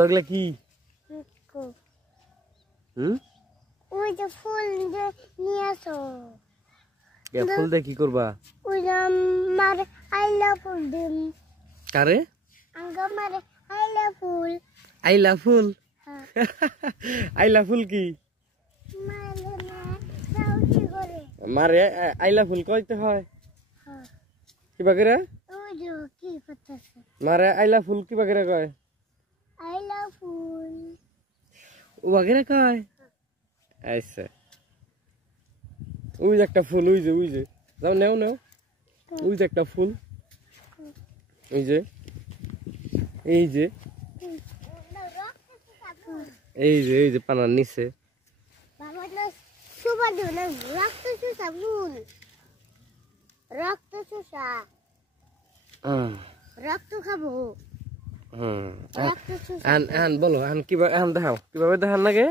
লাগলে কি ওই যে ফুল নিয়ে আসো। ফুল দিয়ে কি করবা? ওই মারে আইলা ফুল দিম। কারে? আঙ্গ মারে আইলা ফুল। আইলা ফুল? আইলা ফুল কি? মারে না সাউটি করে। মারে আইলা ফুল কইতে হয়? কিবা করে? ওই যে কি করতেছে? মারে আইলা ফুল কিবা করে কয়? আইলা ফুল। ও বাগেরা কয়? আচ্ছা। ওই যে একটা ফুল, ওই যে যাও নেও ওই যে একটা ফুল, এই যে এই যে পানার নিচে রক্ত খাবো। বলো কিভাবে দেখাও, কিভাবে দেখান লাগে?